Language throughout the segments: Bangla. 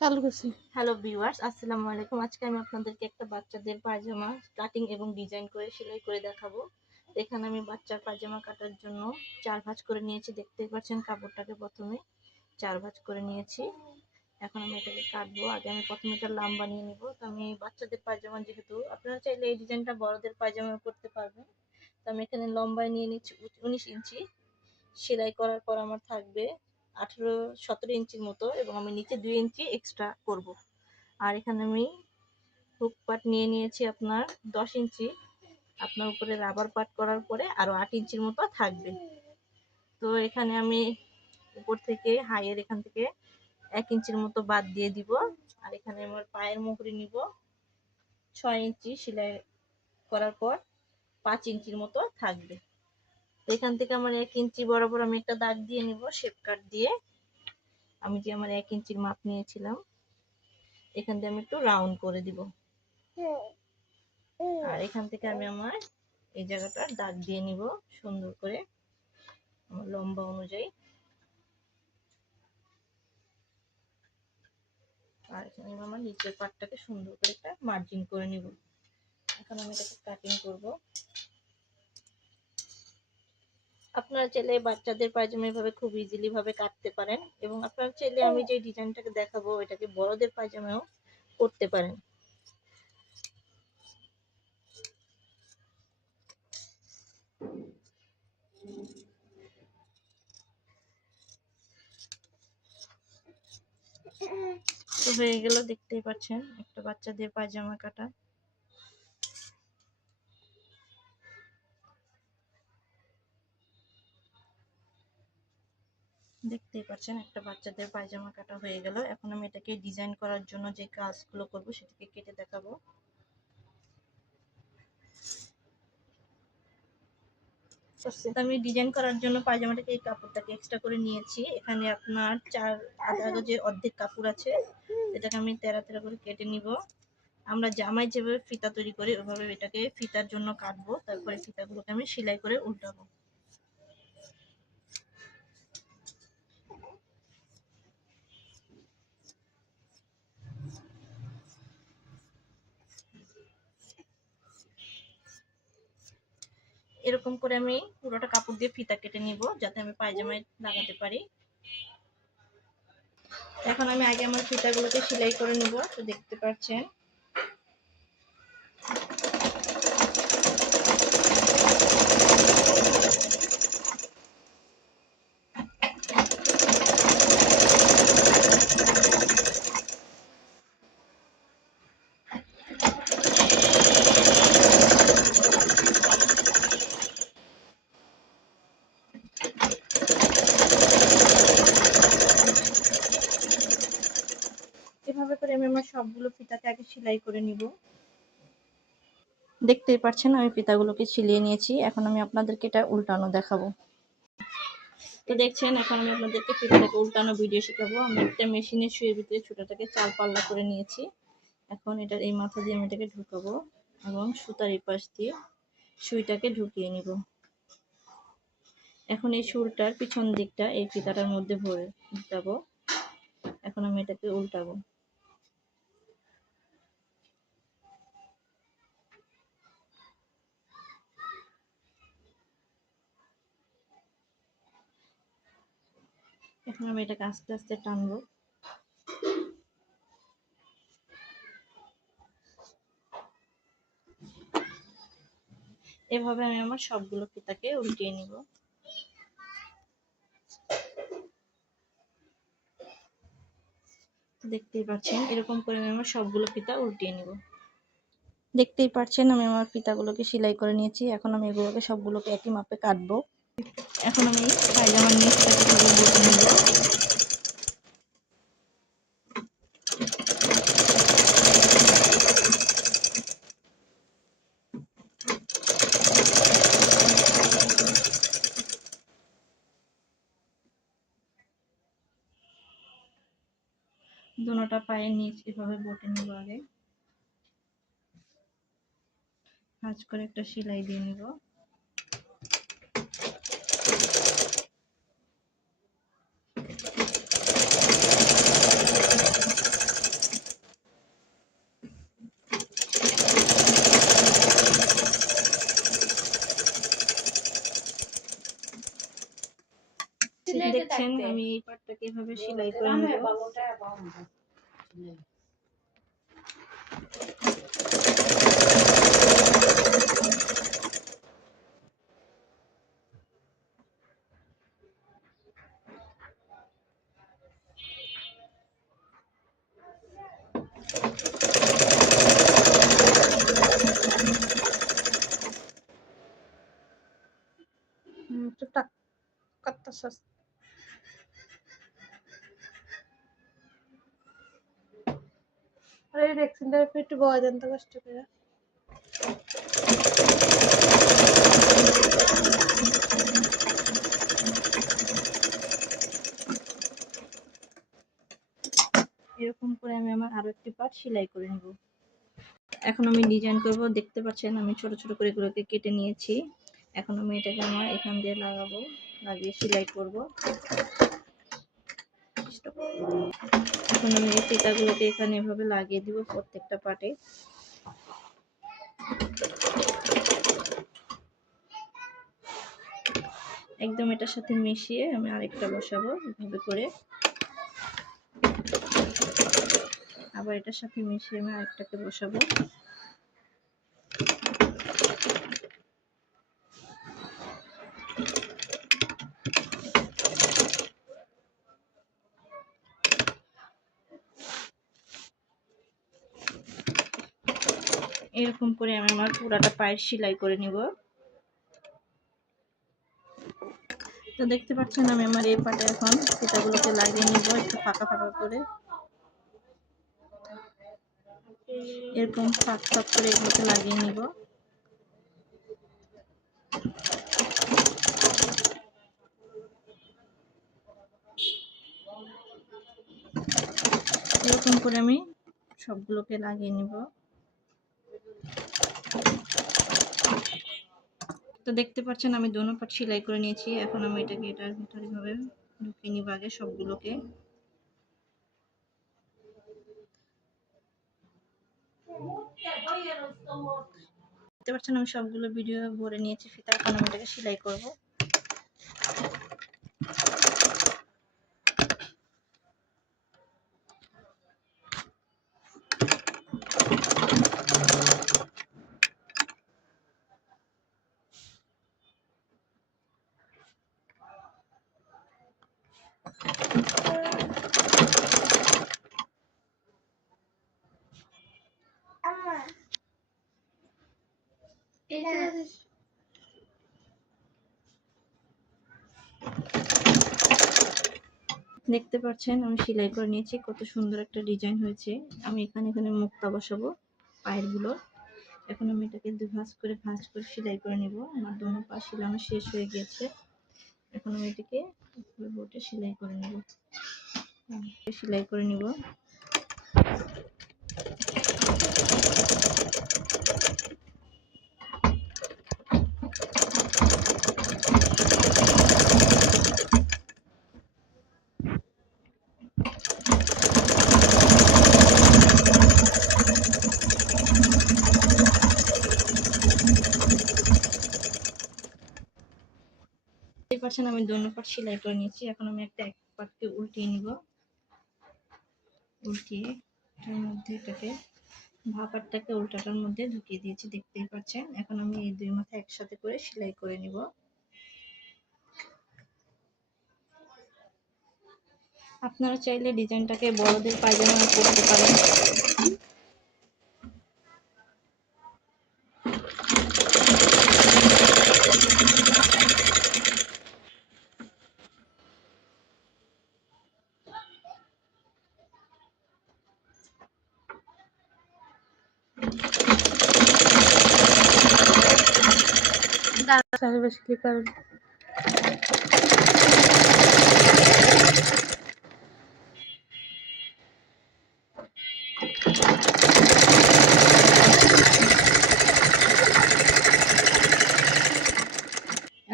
চালু করছি। হ্যালো ভিউয়ার্স, আসসালামু আলাইকুম। আজকে আমি আপনাদেরকে একটা বাচ্চাদের পায়জামা কাটিং এবং ডিজাইন করে সেলাই করে দেখাবো। এখানে আমি বাচ্চার পায়জামা কাটার জন্য 4 ভাঁজ করে নিয়েছি। দেখতেই পাচ্ছেন কাপড়টাকে প্রথমে 4 ভাঁজ করে নিয়েছি। এখন আমি এটাকে কাটবো। আগে আমি প্রথমে এটা লম্বা নিয়ে নিব। তো আমি বাচ্চাদের পায়জামা, যেহেতু আপনারা চাইলে এই ডিজাইনটা বড়দের পায়জামা করতে পারবেন। তো আমি এখানে লম্বায় নিয়ে নিচ্ছি 19 ইঞ্চি। সেলাই করার পর আমার থাকবে 18-17 ইঞ্চির মতো, এবং আমি নিচে 2 ইঞ্চি এক্সট্রা করব। আর এখানে আমি হুক পাট নিয়ে নিয়েছি আপনার 10 ইঞ্চি। আপনার উপরে রাবার পাট করার পরে আরো 8 ইঞ্চির মতো থাকবে। তো এখানে আমি উপর থেকে হাইয়ের এখান থেকে 1 ইঞ্চির মতো বাদ দিয়ে দিব। আর এখানে আমার পায়ের মুহুরি নিব 6 ইঞ্চি, সেলাই করার পর 5 ইঞ্চির মতো থাকবে। তো এখান থেকে আমার 1 ইঞ্চি বরাবর আমি একটা দাগ দিয়ে নিব শেপ কাট দিয়ে। আমি যে আমার 1 ইঞ্চির মাপ নিয়েছিলাম, এখান দিয়ে আমি একটু রাউন্ড করে দিব। আর এখান থেকে আমি আমার এই জায়গাটা দাগ দিয়ে নিব সুন্দর করে আমার লম্বা অনুযায়ী। আর এখানে আমি আমার নিচের পাটটাকে সুন্দর করে একটা মার্জিন করে নিব। এখন আমি এটাকে কাটিং করব। আপনারা চাইলে বাচ্চাদের পায়জামা এভাবে খুব ইজিলি ভাবে কাটতে পারেন, এবং আপনারা চাইলে আমি যে ডিজাইনটাকে দেখাবো এটাকে বড়দের পায়জামাও করতে পারেন। তো হয়ে গেল, দেখতেই পাচ্ছেন একটা বাচ্চাদের পায়জামা কাটা। দেখতেই পাচ্ছেন একটা বাচ্চাদের পায়জামা কাটা হয়ে গেল। এখন আমি এটাকে ডিজাইন করার জন্য যে কাজগুলো করব সেটাকে কেটে দেখাবো। আমি ডিজাইন করার জন্য পায়জামাটাকে এই কাপড়টাকে এক্সট্রা করে নিয়েছি। এখানে আপনার 4 আধা গজের অর্ধেক কাপড় আছে। এটাকে আমি তেরা তেরা করে কেটে নিব। আমরা জামায় যেভাবে ফিতা তৈরি করি ওইভাবে এটাকে ফিতার জন্য কাটবো। তারপরে ফিতাগুলোকে আমি সেলাই করে উল্টাবো। এরকম করে আমি পুরোটা কাপড় দিয়ে ফিতা কেটে নিব, যাতে আমি পায়জামায় লাগাতে পারি। এখন আমি আগে আমার ফিতাগুলোকে সেলাই করে নিব। তো দেখতে পাচ্ছেন এভাবে করে আমি আমার সবগুলো ফিতাকে আগে সেলাই করে নিব। দেখতেই পাচ্ছেন আমি ফিতাগুলোকে ছিলিয়ে নিয়েছি। এখন আমি আপনাদেরকে এটা উল্টানো দেখাবো। তো দেখছেন এখন আমি আপনাদেরকে ফিতাটাকে উল্টানো ভিডিও শেখাবো। আমি একটা মেশিনের সুইয়ের ভিতরে ছোটাটাকে 4 পাল্লা করে নিয়েছি। এখন এটার এই মাথা দিয়ে আমি এটাকে ঢুকাবো এবং সুতার এই পাশ দিয়ে সুইটাকে ঢুকিয়ে নিব। এখন এই সুরটার পিছন দিকটা এই ফিতাটার মধ্যে ভরে ঢুকাবো। এখন আমি এটাকে উল্টাবো। এখন আমি এটাকে আস্তে আস্তে টানবো। এভাবে আমি আমার সবগুলো ফিতাকে উল্টিয়ে নিব। দেখতেই পাচ্ছেন এরকম করে আমি আমার সবগুলো ফিতা উল্টিয়ে নিব। দেখতেই পাচ্ছেন আমি আমার ফিতাগুলোকে সেলাই করে নিয়েছি। এখন আমি এগুলোকে সবগুলোকে একই মাপে কাটবো। এখন আমি পায়জামার নিচটাকে বটে নিব। দুটোটা পায়ের নিচ এভাবে বটে নিব। আগে ভাঁজ করে একটা সেলাই দিয়ে নিব। সেলাই করে নেব। টুকটাক করতেছস। আরে রেক্সিনটার একটু বয় দেন তো কষ্ট করে। এরকম করে আমি আমার আরো একটি পার্ট সেলাই করে নেব। এখন আমি ডিজাইন করব। দেখতে পাচ্ছেন আমি ছোট ছোট করে এগুলোকে কেটে নিয়েছি। এখন আমি এটাকে আমার এখান দিয়ে লাগাবো, লাগিয়ে সেলাই করব। এখন আমি এই ফিতাগুলোকে এখানে এভাবে লাগিয়ে দিব প্রত্যেকটা পার্টে। একদম এটার সাথে মিশিয়ে আমি আরেকটা বসাবো এভাবে করে। আবার এটার সাথে মিশিয়ে আমি আরেকটাকে বসাবো। এরকম করে আমি আমার পুরাটা পায়ের সেলাই করে নিব। তো দেখতে পাচ্ছেন আমি আমার এই পাটে এখন ফিতাগুলোকে লাগিয়ে নিব একটু ফাঁকা ফাঁকা করে। এরকম ফাঁক ফাঁক করে এগুলোকে লাগিয়ে নিব। এরকম করে আমি সবগুলোকে লাগিয়ে নিব। তো দেখতে পাচ্ছেন আমি দোনো পাট সেলাই করে নিয়েছি। এখন আমি এটাকে এটার ভিতরে ভাবে ঢুকিয়ে নিব আগে সবগুলোকে। দেখতে পাচ্ছেন আমি সবগুলো ভিডিও ভরে নিয়েছি ফিতা। এখন আমি এটাকে সেলাই করব। দেখতে পাচ্ছেন আমি সেলাই করে নিয়েছি, কত সুন্দর একটা ডিজাইন হয়েছে। আমি এখানে মুক্তা বসাবো পায়ের গুলো। এখন আমি এটাকে ভাঁজ করে সেলাই করে নিব। আমার দোনো পা সেলানো শেষ হয়ে গেছে। এখন আমি এটাকে বোটে সেলাই করে নিব। সেলাই করে নিব। আমি দোনো পাট সেলাই করে নিয়েছি। এখন আমি এক পাটকে উল্টিয়ে নিব। উল্টিয়ে এটার মধ্যে এটাকে ভাপারটাকে উল্টাটার মধ্যে ঢুকিয়ে দিয়েছি, দেখতেই পাচ্ছেন। এখন আমি এই দুই মাথা একসাথে করে সেলাই করে নিব। আপনারা চাইলে ডিজাইনটাকে বড়দের পায়জামা করতে পারেন। বেশি করেন।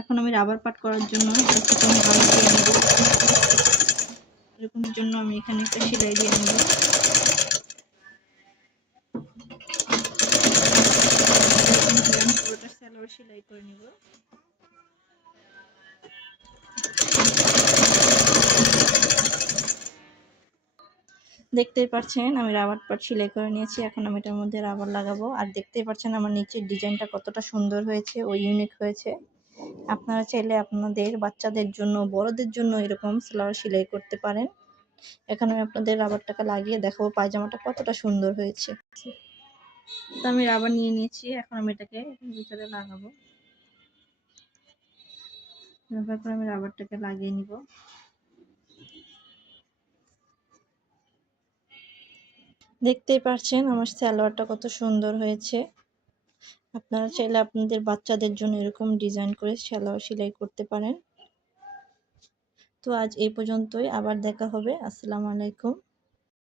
এখন আমি রাবার পাট করার জন্য কিছুক্ষণ ভালো দিয়ে নেব। এরকমের জন্য আমি এখানে একটা সেলাই দিয়ে নেব। পুরোটা সালোয়ার সেলাই করে নেব। দেখতেই পাচ্ছেন আমি রাবার পাট সেলাই করে নিয়েছি। এখন আমি এটার মধ্যে রাবার লাগাবো। আর দেখতেই পাচ্ছেন আমার নিচের ডিজাইনটা কতটা সুন্দর হয়েছে ও ইউনিক হয়েছে। আপনারা চাইলে আপনাদের বাচ্চাদের জন্য, বড়দের জন্য এরকম সালোয়ার সেলাই করতে পারেন। এখন আমি আপনাদের রাবারটাকে লাগিয়ে দেখাবো পায়জামাটা কতটা সুন্দর হয়েছে। তো আমি রাবার নিয়ে নিয়েছি, এখন আমি এটাকে ভিতরে লাগাবো। এভাবে করে আমি রাবারটাকে লাগিয়ে নিব। দেখতেই পাচ্ছেন আমার সালোয়ারটা কত সুন্দর হয়েছে। আপনারা চাইলে আপনাদের বাচ্চাদের জন্য এরকম ডিজাইন করে সালোয়ার সেলাই করতে পারেন। তো আজ এই পর্যন্তই, আবার দেখা হবে। আসসালামু আলাইকুম।